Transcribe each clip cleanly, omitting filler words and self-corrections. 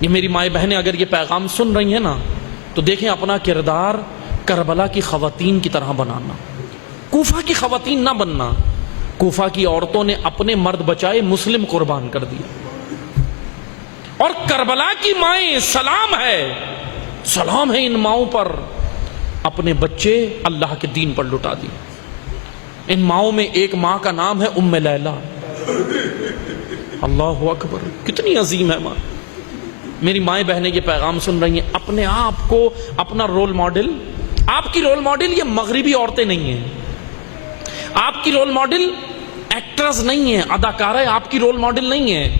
یہ میری مائیں بہنیں اگر یہ پیغام سن رہی ہیں نا تو دیکھیں اپنا کردار کربلا کی خواتین کی طرح بنانا، کوفہ کی خواتین نہ بننا۔ کوفہ کی عورتوں نے اپنے مرد بچائے، مسلم قربان کر دیا۔ اور کربلا کی مائیں، سلام ہے ان ماؤں پر، اپنے بچے اللہ کے دین پر لٹا دی۔ ان ماؤں میں ایک ماں کا نام ہے ام لیلہ۔ اللہ اکبر، کتنی عظیم ہے ماں۔ میری مائیں بہنیں یہ پیغام سن رہی ہیں، اپنے آپ کو اپنا رول ماڈل، آپ کی رول ماڈل یہ مغربی عورتیں نہیں ہیں، آپ کی رول ماڈل ایکٹرز نہیں ہیں، اداکارہ آپ کی رول ماڈل نہیں ہیں،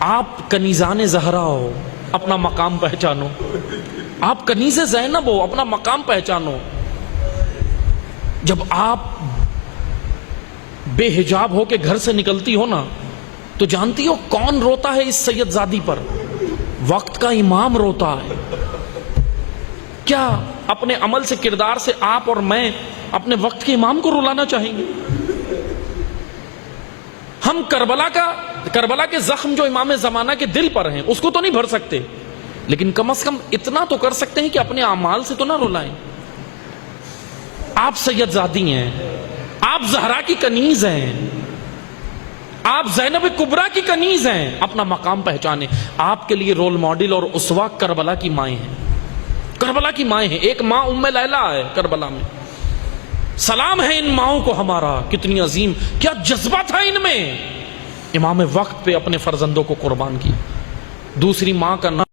آپ کنیزان زہرا ہو، اپنا مقام پہچانو۔ آپ کنیز زینب ہو، اپنا مقام پہچانو۔ جب آپ بے حجاب ہو کے گھر سے نکلتی ہو نا تو جانتی ہو کون روتا ہے اس سید زادی پر؟ وقت کا امام روتا ہے۔ کیا اپنے عمل سے، کردار سے آپ اور میں اپنے وقت کے امام کو رلانا چاہیں گے؟ ہم کربلا کے زخم جو امام زمانہ کے دل پر ہیں اس کو تو نہیں بھر سکتے، لیکن کم از کم اتنا تو کر سکتے ہیں کہ اپنے اعمال سے تو نہ رلائیں۔ آپ سید زادی ہیں، آپ زہرا کی کنیز ہیں، آپ زینب کبریٰ کی کنیز ہیں، اپنا مقام پہچانے۔ آپ کے لیے رول ماڈل اور اسوہ کربلا کی مائیں ہیں، کربلا کی مائیں ہیں۔ ایک ماں ام لیلہ ہے کربلا میں۔ سلام ہے ان ماؤں کو ہمارا، کتنی عظیم، کیا جذبہ تھا ان میں۔ امام وقت پہ اپنے فرزندوں کو قربان کیا۔ دوسری ماں کا نام